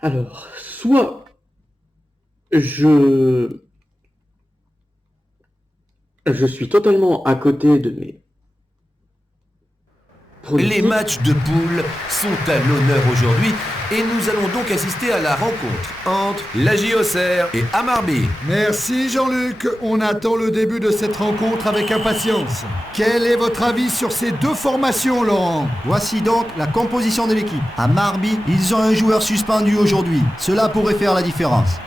Alors, soit je, je suis totalement à côté de mes Les politiques. matchs de poule sont à l'honneur aujourd'hui et nous allons donc assister à la rencontre entre la JOCR et Amarby. Merci Jean-Luc, on attend le début de cette rencontre avec impatience. Quel est votre avis sur ces deux formations, Laurent? Voici donc la composition de l'équipe. À Marby, ils ont un joueur suspendu aujourd'hui. Cela pourrait faire la différence.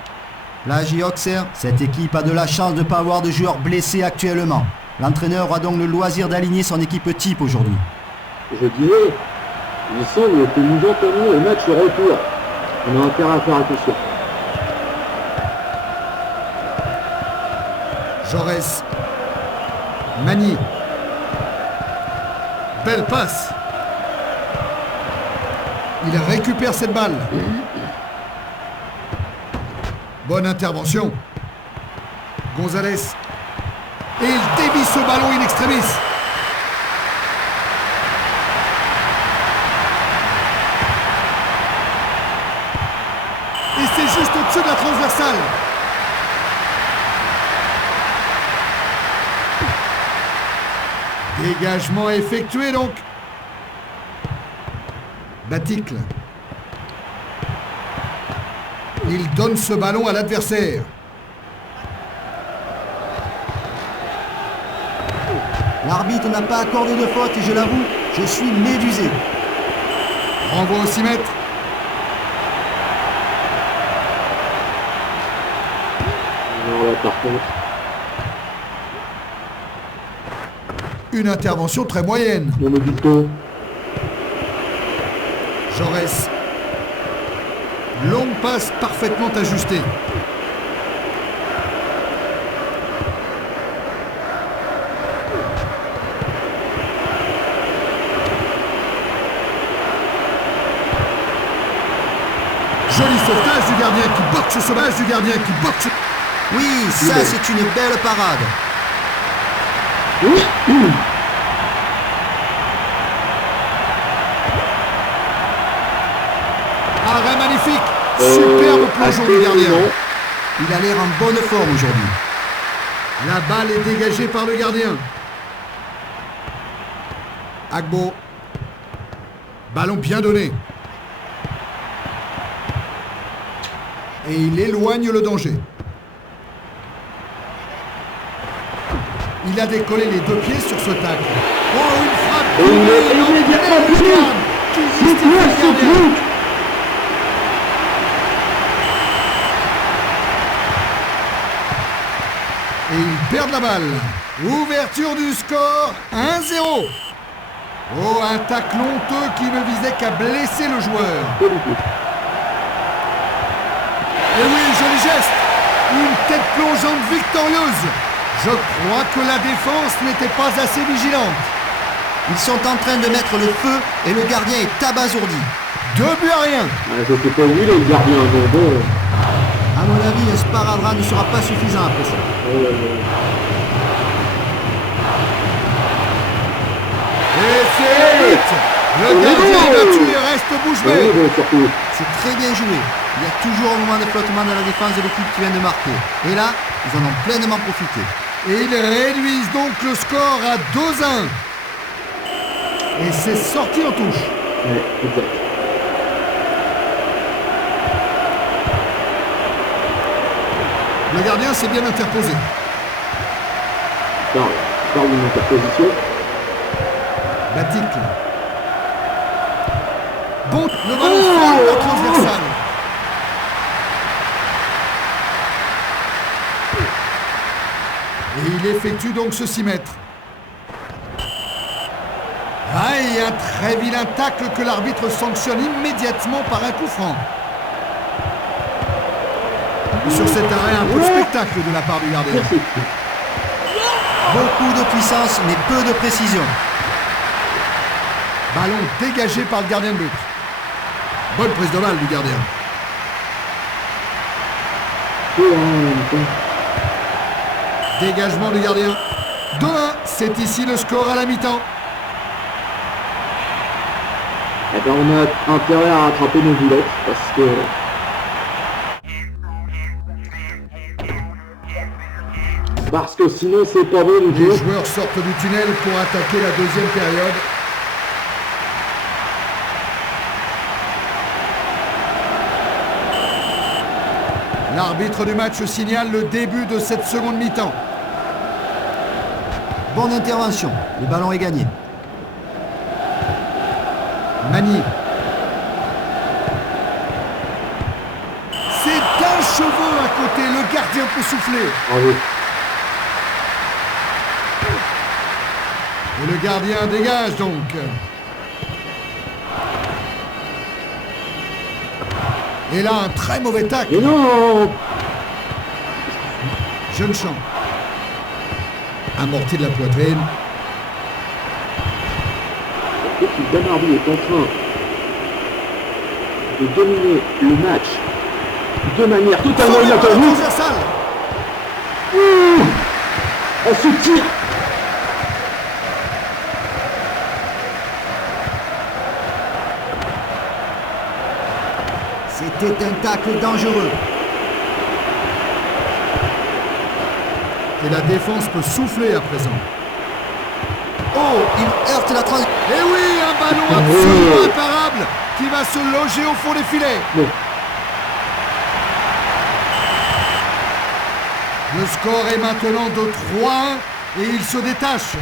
La Auxerre, cette équipe a de la chance de ne pas avoir de joueurs blessés actuellement. L'entraîneur aura donc le loisir d'aligner son équipe type aujourd'hui. Je dirais, il semble que nous entamions le match retour. On a intérêt à faire attention. Jaurès. Magny. Belle passe. Il récupère cette balle. Bonne intervention. Gonzalez. Et il dévie ce ballon in extremis. Et c'est juste au-dessus de la transversale. Dégagement effectué donc. Baticle. Il donne ce ballon à l'adversaire. L'arbitre n'a pas accordé de faute et je l'avoue, je suis médusé. Renvoi au 6 mètres. Non, là, par contre, Une intervention très moyenne. on me dit que Jaurès. Longue passe parfaitement ajustée. Joli sauvetage du gardien qui boxe ce sauvage du gardien qui boxe. Oui, ça c'est une belle parade. Arrêt magnifique. Superbe plongeon du gardien. Il a l'air en bonne forme aujourd'hui. La balle est dégagée par le gardien. Agbo. Ballon bien donné. Et il éloigne le danger. Il a décollé les deux pieds sur ce tacle. Oh, une frappe. Et il est immédiatement puni. Qui C'est justifie quoi le ce gardien. truc? Et ils perdent la balle. Ouverture du score, 1-0. Oh, un tacle honteux qui ne visait qu'à blesser le joueur. Pas du tout. Et oui, joli geste. Une tête plongeante victorieuse. Je crois que la défense n'était pas assez vigilante. Ils sont en train de mettre le feu et le gardien est abasourdi. 2 buts à rien. Je sais pas où il est le gardien, donc bon. À mon avis, un sparadrap ne sera pas suffisant après ça. Et c'est le but. Le gardien est battu et reste bouche bée. Surtout. C'est très bien joué. Il y a toujours un moment de flottement dans la défense de l'équipe qui vient de marquer. Et là, ils en ont pleinement profité. Et ils réduisent donc le score à 2-1. Et c'est sorti en touche. Ouais, exact. Le gardien s'est bien interposé. Parle d'une interposition. Baticle. Bon, le ballon frappe la transversale. Et il effectue donc ce 6 mètres. Ah, et un très vilain tacle que l'arbitre sanctionne immédiatement par un coup franc. Sur cet arrêt, un peu de spectacle de la part du gardien. Merci. Beaucoup de puissance, mais peu de précision. Ballon dégagé par le gardien de but. Bonne prise de balle du gardien. Dégagement du gardien. 2-1, c'est ici le score à la mi-temps. Eh ben, on a intérêt à rattraper nos boulettes parce que que sinon c'est pas bon du Les tout. joueurs sortent du tunnel pour attaquer la deuxième période. L'arbitre du match signale le début de cette seconde mi-temps. Bonne intervention. Le ballon est gagné. Magny. C'est d'un cheveu à côté. Le gardien peut souffler. Bravo. Et le gardien dégage donc. Et là, un très mauvais tacle. Et non! Jeune champ. Amorti de la poitrine. L'équipe d'Amarby est en train de dominer le match de manière totalement Sur le ballon inattendue. transversal. On se tire. C'était un tacle dangereux. Et la défense peut souffler à présent. Oh, il heurte la transition. Et oui, un ballon absolument imparable qui va se loger au fond des filets. Bon. Le score est maintenant de 3-1 et il se détache.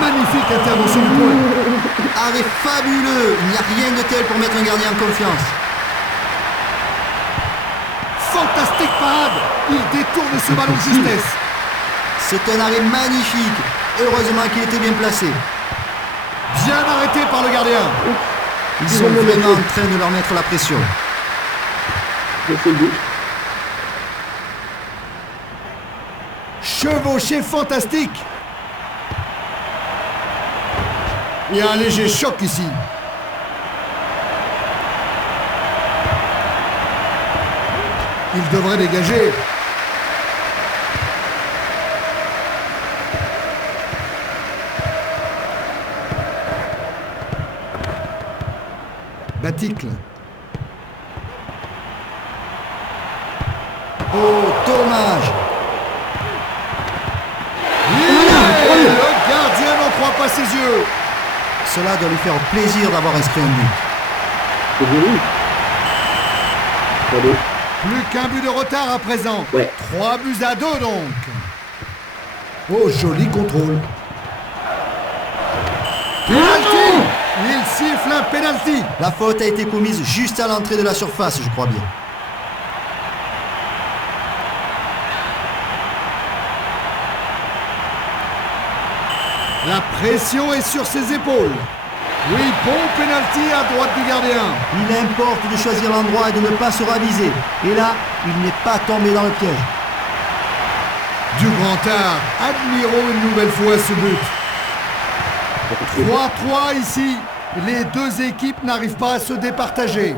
Magnifique intervention du point. Arrêt fabuleux. Il n'y a rien de tel pour mettre un gardien en confiance. Fantastique parade. Il détourne ce ballon de justesse. C'est un arrêt magnifique. Heureusement qu'il était bien placé. Bien arrêté par le gardien. Ils sont vraiment en train de leur mettre la pression. C'est le but. Chevauché fantastique. Il y a un léger choc ici. Il devrait dégager. Baticle. Oh, dommage. Le gardien n'en croit pas ses yeux. Cela doit lui faire plaisir d'avoir inscrit un but. C'est joli. Bravo. Plus qu'un but de retard à présent. Ouais. 3-2 donc. Oh, joli contrôle. Penalty. Il siffle un penalty. La faute a été commise juste à l'entrée de la surface, je crois bien. La pression est sur ses épaules. Oui, bon penalty à droite du gardien. Il importe de choisir l'endroit et de ne pas se raviser. Et là, il n'est pas tombé dans le piège. Du grand art, admirons une nouvelle fois ce but. 3-3 ici. Les deux équipes n'arrivent pas à se départager.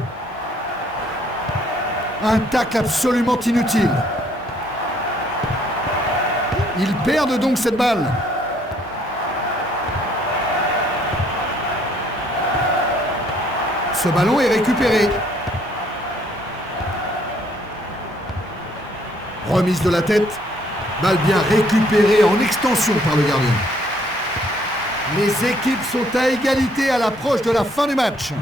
Un tacle absolument inutile. Ils perdent donc cette balle. Ce ballon est récupéré. Remise de la tête. Balle bien récupérée en extension par le gardien. Les équipes sont à égalité à l'approche de la fin du match.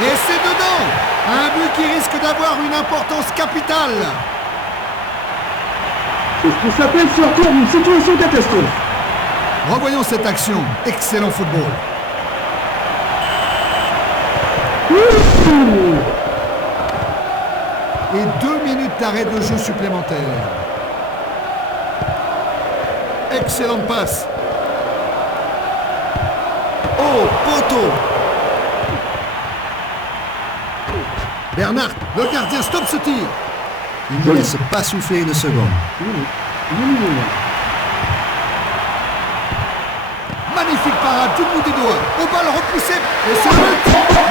Et c'est dedans! Un but qui risque d'avoir une importance capitale. C'est ce qui s'appelle sortir d'une situation catastrophe. Revoyons cette action. Excellent football. Et 2 minutes d'arrêt de jeu supplémentaire. Excellente passe. Oh, poteau. Bernard, le gardien, stoppe ce tir. Il ne laisse pas souffler une seconde. Magnifique parade du bout des doigts. Au balle repoussée. Et ce but,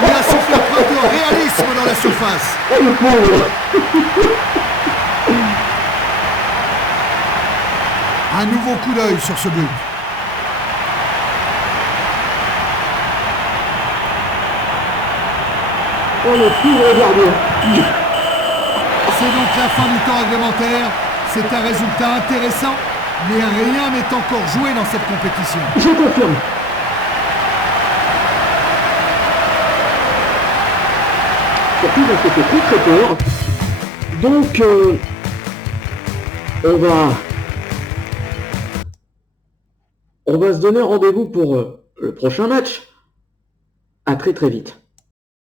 il a su faire preuve de réalisme dans la surface. Oh le pauvre. Un nouveau coup d'œil sur ce but. Oh le pauvre gardien. C'est donc la fin du temps réglementaire. C'est un résultat intéressant, mais rien n'est encore joué dans cette compétition. Je confirme. Surtout parce que c'est très très peur. Donc, on va se donner rendez-vous pour le prochain match. À très très vite.